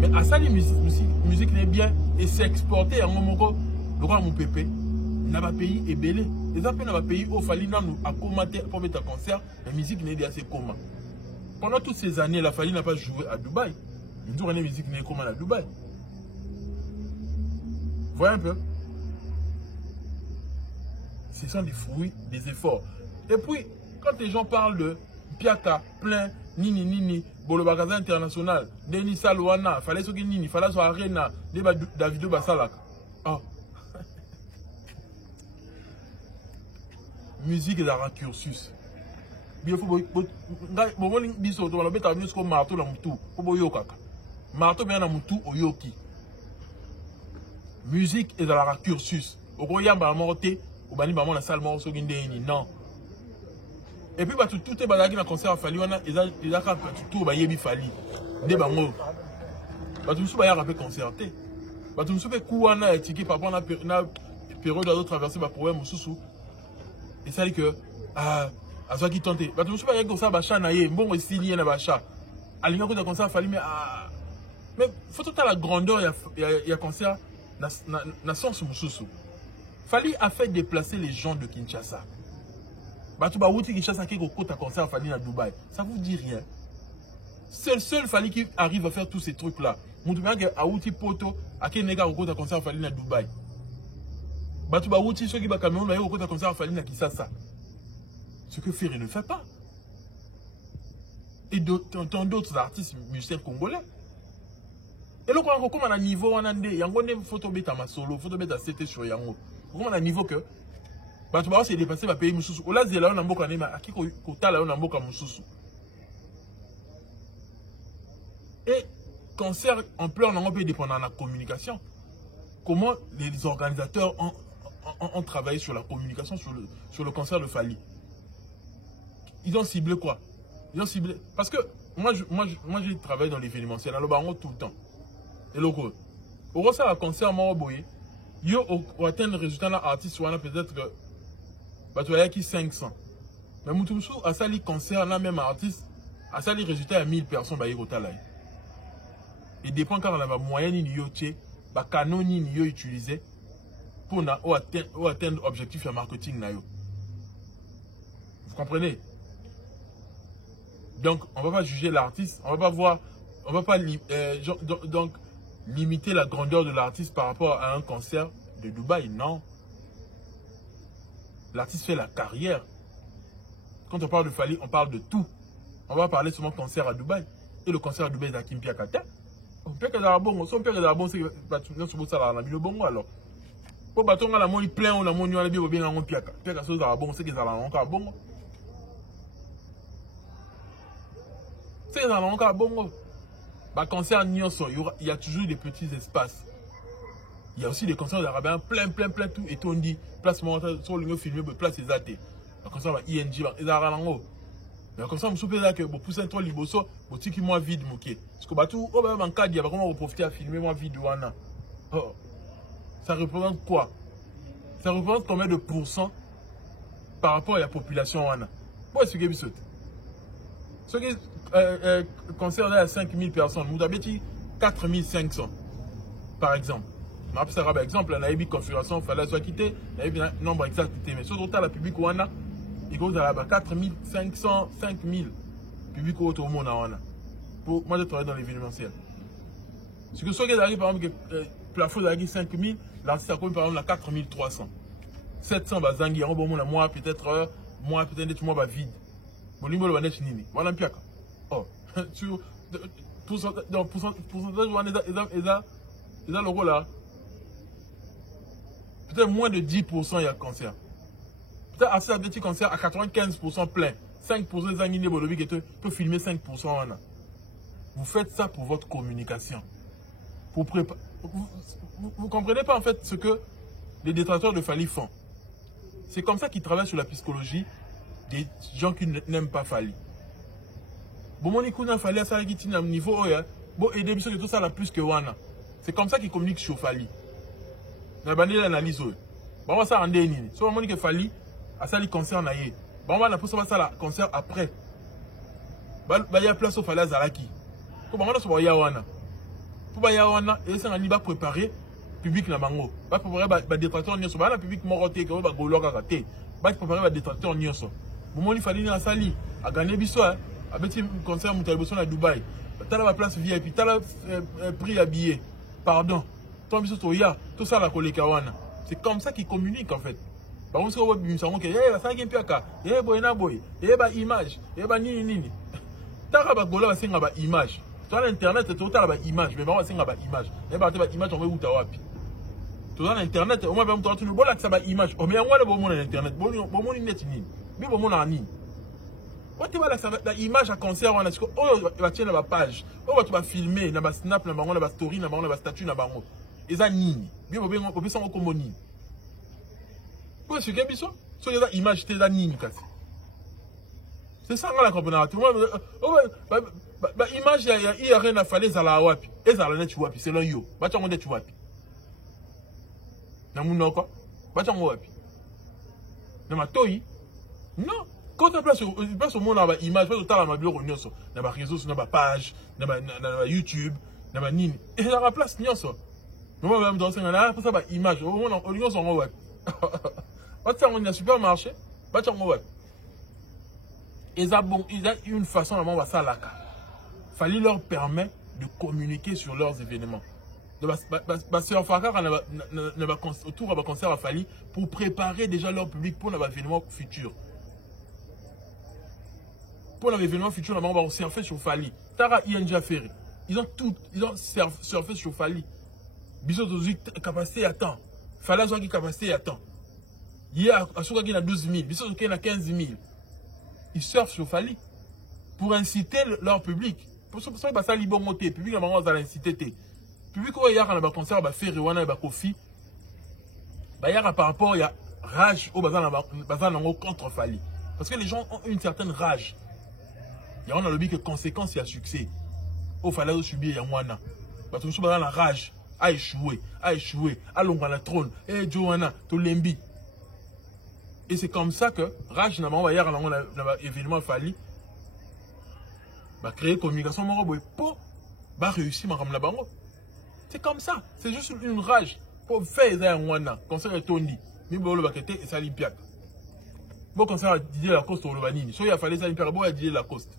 Mais à ça, la musique n'est bien et c'est exporté en momoko. Le roi mon pépé, na ba pays est belé. Les appels na ba pays au falina nous a commenté pour mettre un concert, la musique n'est pas assez comment. Pendant toutes ces années, la Fali n'a pas joué à Dubaï. Une journée, la musique n'est comment à Dubaï. Voyez un peu. Ce sont des fruits, des efforts. Et puis, quand les gens parlent de Piaka, plein, nini, Bolo Bagaza International, Denis Salouana, fallait ce nini, fallait ce Arena, Davido Basalak. Oh. Musique est dans un cursus. Il faut que marteau dans mutu, marteau bien dans mutu oyoki. Musique est dans un cursus. Au gros yamba morté. Non. Et puis, tout est badagi dans le concert à Fali, on a tout bayebi Fali. Des bango. Tout le monde a rappelé concerté. Tout le monde a étiqueté par rapport à la période de traverser le problème. Et ça dit que, à ce qui tente. Tout le monde a dit que ça va changer. Bon, il y a un bacha. À l'union de concert à Fali, mais il faut tout à la grandeur, il y a concert, na sens mususu. Fali a fait déplacer les gens de Kinshasa. Batouba Wouti Kinshasa qui est au côté à concert à Fali à Dubaï. Ça vous dit rien. C'est le seul Fali qui arrive à faire tous ces trucs-là. Moutouba a Wouti Poto à qui nega au côté à concert à Fali à Dubaï. Batouba Wouti ceux qui va Cameroun au côté à concert à Fali à Kinshasa. Ce que Ferré ne fait pas. Et tant d'autres artistes musiciens congolais. Et là, comme on a un niveau, on a des photos bêta ma solo, photos bêta c'était sur Yango. Comment on a un niveau que Batouba s'est dépassé par pays Moussoussou. Ola Zela on a beaucoup d'années, mais à qui Kota là on a beaucoup Moussoussou. Et concert en pleurs on peut dépendre de la communication. Comment les organisateurs ont travaillé sur la communication sur le concert de Fali. Ils ont ciblé quoi? Ils ont ciblé parce que moi j'ai travaillé dans l'événementiel à l'Obaron tout le temps. Et le gros, au gros ça un concert moi boyé. Yo au atteindre le résultat là artiste soit peut-être que bah tu as qui 500 mais Moutoumsou a sali concert là même artiste a sali résultat à 1000 personnes bah y là et dépend quand on a la moyenne ni yo tché bah canon ni yo utilisé pour na atteindre objectif de marketing na yo. Vous comprenez? Donc on va pas juger l'artiste, on va pas voir, on va pas donc limiter la grandeur de l'artiste par rapport à un concert de Dubaï, non. L'artiste fait la carrière. Quand on parle de Fali, on parle de tout. On va parler seulement concert à Dubaï. Et le concert à Dubaï est à Kim Piakata. On peut que dans bon, son père est dans bon, c'est que ça va le bon alors. Pour bâton la monnaie plein, on a monnaie on a bien en Piaka. Piaka chose à bon, c'est que ça va encore bon. C'est que ça va encore bon. Bah, concert Nyonso, il y a toujours des petits espaces. Il y a aussi des concerts d'Arabiens plein tout. Et tout on dit, place montage sur le filmé, place les athées. Le concert va ING, ils ont mais comme ça, je me souviens que pour pousser un toit liboso, pour que moi vide, parce que tout, oh, ben, en cas, il y a vraiment profiter à filmer moi vide. Oh. Ça représente quoi? Ça représente combien de pourcents par rapport à la population? Moi, c'est ce que je veux. Ce qui concerne à 5000 personnes, nous avons dit 4500 par exemple. Mais après, par exemple, on a eu une configuration, il fallait soit quitté, on a eu un nombre exact quitté. Mais sur le total, la public, on a 4500, 5000. public au monde. Pour moi, je travaille dans l'événementiel. Ce que soit qu'il arrive, par exemple, que plafond d'arriver 5 000, l'artiste a commis par exemple à 4 300. 700 bazangi, on va moi peut-être moi va vide. Bon, l'imbo va net nini. Voilà un piaka. Oh, sur pourcentage, le rôle là. Peut-être moins de 10% il y a cancer. Peut-être assez à petit cancer à 95% plein. 5% des anguilles bolobi qui peut filmer 5%. Vous faites ça pour votre communication. Vous ne comprenez pas en fait ce que les détracteurs de Fally font. C'est comme ça qu'ils travaillent sur la psychologie des gens qui n'aiment pas Fally. Bon, mon écoute, Fally à ça qui tient à niveau, bon, et des de tout ça là plus que Wana. C'est comme ça qu'ils communiquent sur Fally. On va l'analyse. Bon, on va ça en déni. Si on dit que Fally à ça les concerts naïe. Bon, on va la pousser ça la concert après. Il y a place au Fally à Zalaki. Pour moi, on va y Wana. Pour Yawana, et ça on va préparer public na bango. Va préparer ba détracteur nyonso. Ba na public moroté que ba goloka raté. Va préparer ba détracteur nyonso. Moment il fallait na sali a gagner biso a petit concert mutaliboso na Dubaï. Tala ba place VIP, tala prix à billet. Pardon. Ton biso to ya, tout ça la koleka wana. C'est comme ça qu'ils communiquent en fait. Par contre, si on veut que la sangi piaka, boy na boy, ba image, ba nini. Tala ba gola ba singa ba image. Sur l'internet, c'est total avec image, mais on va une image. Et bah, image, on va où t'awapi. Sur l'internet, on va même toi, tu ne vois que ça va image. Oh, mais on va le bon monde internet. Bon net ni. Mais bon monde en ni. On te va la image à concert, on a dit, oh, va tirer la page. Oh, tu vas filmer, na ba snap, na bango, na ba story, na bango, na ba statut, na bango. Et ça ni. Bien, on peut s'en recommander. Pourquoi c'est que ça? Sur les images, c'est la ni, casse. C'est ça, on la comprend. Tout le monde, image, il y a rien à faire, les ala wapi. Les ala net wapi, c'est l'un yo. Bacha on net wapi. Namuno quoi? Bacha on wapi. Nama toi, non. Quand on place au monde dans image, parce que t'as la bureau nyonso, dans ma réseau, dans ma page, dans ma YouTube, dans ma nini. Et dans la place nyonso. Moi même dans ce là, pour ça ba image, au monde on nyonso on wapi. Bacha on a supermarché, bacha on wapi. Ils ont une façon à voir ça là. Fally leur permet de communiquer sur leurs événements. Autour de concert à Fally pour préparer déjà leur public pour l'événement futur. Pour l'événement futur, on va surfer sur Fally. Tara INJ Ferry. Ils ont surfé sur Fally. Bisous de capacité à temps. Fally a une capacité à temps. Il y a 12 000. Bisous de 15 000. Ils surfent sur Fally pour inciter leur public. Pour ça, ils sont libérés. Le public va inciter. Le public, il y a un concert, il y a Ferry, il y a Kofi. Il y a par rapport à rage contre Fally. Parce que les gens ont une certaine rage. Il y a un lobby que conséquence, il y a succès. Il fallait subir, il y a un parce que nous la rage. A échoué, à l'ombre la trône. Et Johanna, tout l'embi. Et c'est comme ça que rage n'a pas événement Fally. Créer communication pour réussir à bango. C'est comme ça. C'est juste une rage. Pour faire un concert de Tony. Mais bon, le baquet et ça l'impiac. Bon, concert à Didier Lacoste au Lobanini. Soit il a fallu ça l'impiac. Bon, à Didier Lacoste.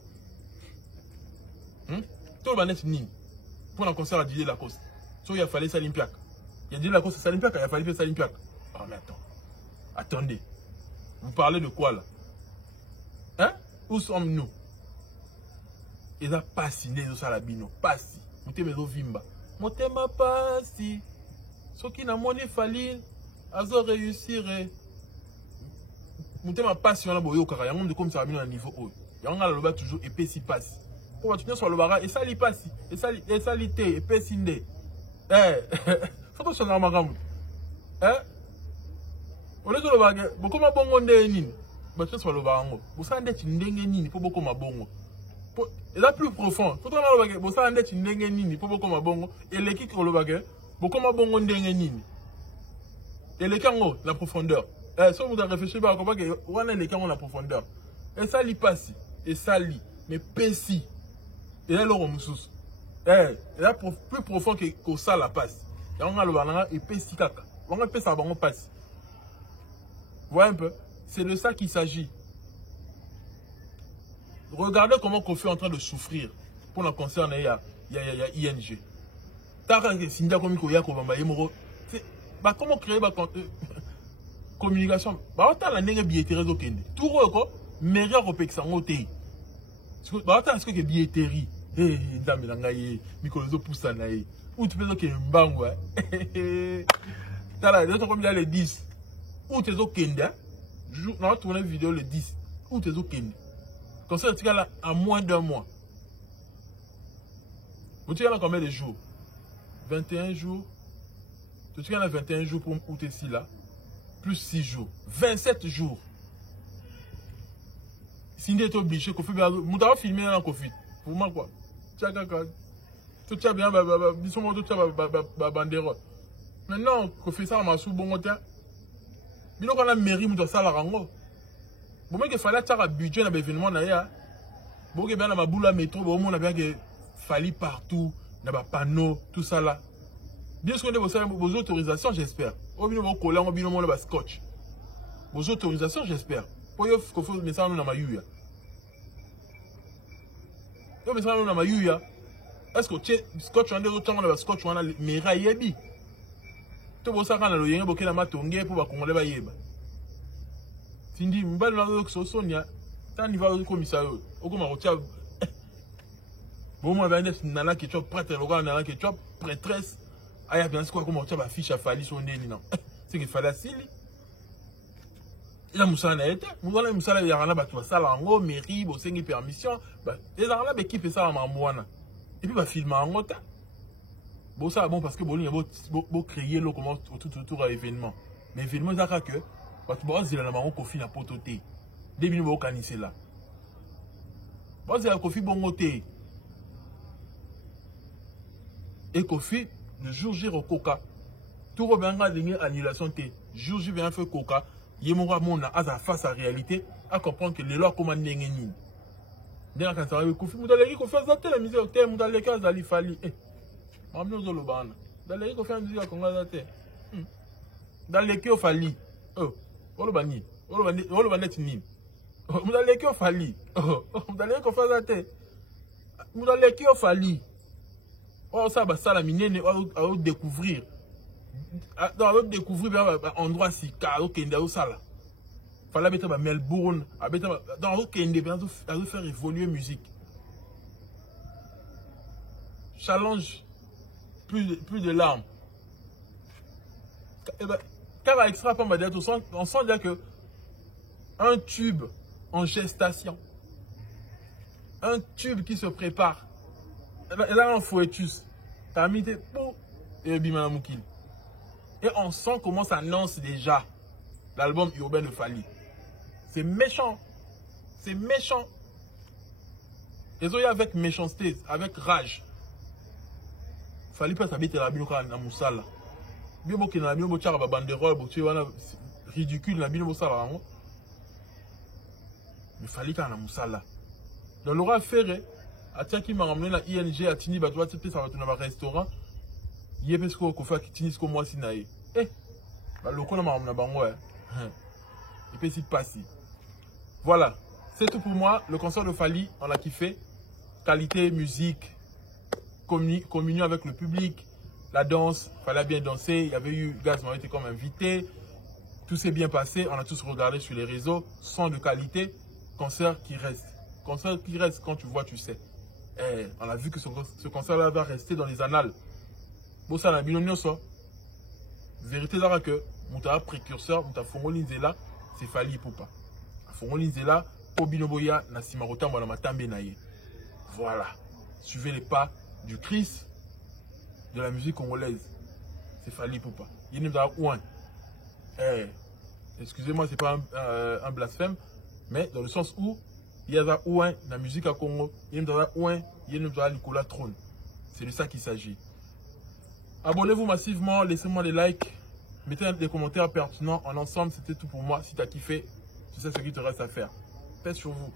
Tout le banet ni. Pour un concert à Didier Lacoste. Soit il a fallu ça l'impiac. Il y a Didier Lacoste ça l'impiac. Il a fallu faire ça l'impiac. Ah, mais attends. Attendez. Vous parlez de quoi là? Hein? Où sommes-nous? Ils ont passé les salabino, passé. Moutema vimba. Moutema passé. Ce qui n'a monnaie Fally, ils ont réussi. Moutema passé, on a beau yoka. Il y a un monde comme ça à niveau haut. Il y a un gars là toujours épais si passe. Pour tu sur le bara et ça li passe. Et ça li té épais si ndé. Faut que ça soit normal. On est sur le bara. Beaucoup ma bongo ndé nini. Bah tu sur le bara. Vous savez ndé ndé nini pour beaucoup ma bongo. Et là plus profond, faut que le bagage, bossa ande ndenge nini pour beaucoup ma bongo et l'équipe le bagage, beaucoup ma bongo ndenge nini. Et les kango la profondeur. Si vous avez réfléchi pas comment que on a les kango la profondeur. Et ça li passe et ça li mais pessi. Et là l'eau moussous. Et là plus profond que ça la passe. Et on a le banana et pessi kaka. On a pessi ça bango passe. Vous voyez un peu, c'est de ça qu'il s'agit. regardez comment Kofi est en train de souffrir pour le concert, il y a ING. Comment créer la communication? Tout mairie a repété ça. Est-ce que billetterie? Dame nangaye, Mikolozo poussa naye. Ou tu peux dire mbangwa. Tala, d'autres comme le 10. Ou tu es au Kenya. On va tourner une vidéo le 10. Ou tu es au Kenya. Comme ça, tu as à moins d'un mois. Tu as combien de jours? 21 jours. Tu as 21 jours pour où tu es ici là. Plus 6 jours. 27 jours. Si tu es obligé, Kofi, nous avons filmé dans Kofi. Pour moi, quoi? Tu as bien, bandérole. Maintenant, Kofi, ça, on a sous bon temps. Mais on a mairie, on a ça la rango. Bon, mais il fallait avoir un budget dans l'événement. Bon, il y a un boule métro, on a bien que fallait partout, dans les panneaux, tout ça là. Bien sûr, vous avez vos autorisations, j'espère. Au milieu, vous collez, au milieu, vous scotch. Vos autorisations, j'espère. Pour que vous mettez ça dans ma yuya. Vous mettez ça dans ma yuya. Est-ce que tu scotch, on a autant de scotch, on a mes rayebi. Tout le monde a le yen, beaucoup de matongé pour qu'on le vaille. Tindi, m'bal na l'oxo sonia. Tant il va au commissaire. Au comment on tient. Bon, moi, ben, nana qui chop prêtre, le gars nana qui chop prêtresse. Aïe, bien sûr, comment on tient ma fiche à Fali son nez, non. C'est qu'il fallait s'il. La moussala était. Moussala, moussala, il y a un abat, ça, là, en haut, mairie, bon, c'est une permission. Les arabes, qui fait ça en Mamouana. Et puis, va filmer en haut. Bon, ça, bon, parce que bon, il y a beau créer le comment autour à l'événement. Mais l'événement, c'est que, parce que bon, c'est la marron Kofi n'a pas toté. Dès que nous organiser là. Bon, c'est la Kofi bon côté. Et Kofi, le jour J au Coca. Tout revient à dernière annulation T. Jour J vient faire Coca. Yemora Mona a sa face à réalité. À comprendre que les lois commandent les gens. Dès quand ça arrive, Kofi, vous allez faire ça, la musique, vous allez faire ça, il fallait. Dans les gens qui ont musique à Congo, dans les qui ont fallu. Oh, le bani. Oh, le banet ni. Vous allez qui ont fallu. Oh, vous allez qu'on fasse la tête. Vous allez qui ont fallu. Oh, ça, ça, la mine, à découvrir. À découvrir un endroit si car au Kenya, ça là. Fallait mettre à Melbourne, à mettre dans le Kenya, à faire évoluer la musique. Challenge. Plus de larmes. Car à extra on sent déjà que un tube en gestation, un tube qui se prépare, et là un fouettus, t'as mis tes poux et bimanamoukil. Et on sent comment ça annonce déjà l'album urbain de Fali. C'est méchant. C'est méchant. Ils ont eu avec méchanceté, avec rage. Fali pas t'habiter la binoka na musala. Bien beau qu'il na bien beau tchara banderole, beau tu vois ridicule na bien beau sala. Mais Fali ka na musala. Dans Laura Ferré, à tiens qui m'a ramené la ING à Tini Batoua, tu sais ça va tourner dans un restaurant. Yépesko ko fa Tini ko moi sinaé. Bah le con m'a ramené bango. Et puis si passi. Voilà, c'est tout pour moi. Le concert de Fali, on l'a kiffé. Qualité, musique. Communion avec le public, la danse, il fallait bien danser, il y avait eu, Gaz m'a été comme invité, tout s'est bien passé, on a tous regardé sur les réseaux, son de qualité, concert qui reste quand tu vois, tu sais. Et on a vu que ce concert-là va rester dans les annales. Bon, ça n'a pas ça. Vérité, c'est que mon précurseur, mon Fongolinzela, c'est Fali Poupa. Fongolinzela, Pobinoboya, Nasimarota, Mwanamatame Naye. Voilà. Suivez les pas du Christ de la musique congolaise. C'est Fali Poupa. Il nous a ouin. Excusez-moi, c'est pas un blasphème, mais dans le sens où il y a ouin la musique à Congo, il nous a ouin, il nous a Nicolas Trône. C'est de ça qu'il s'agit. Abonnez-vous massivement, laissez-moi des likes, mettez des commentaires pertinents. En ensemble, c'était tout pour moi. Si tu as kiffé, tu sais ce qu'il te reste à faire. Pèse sur vous.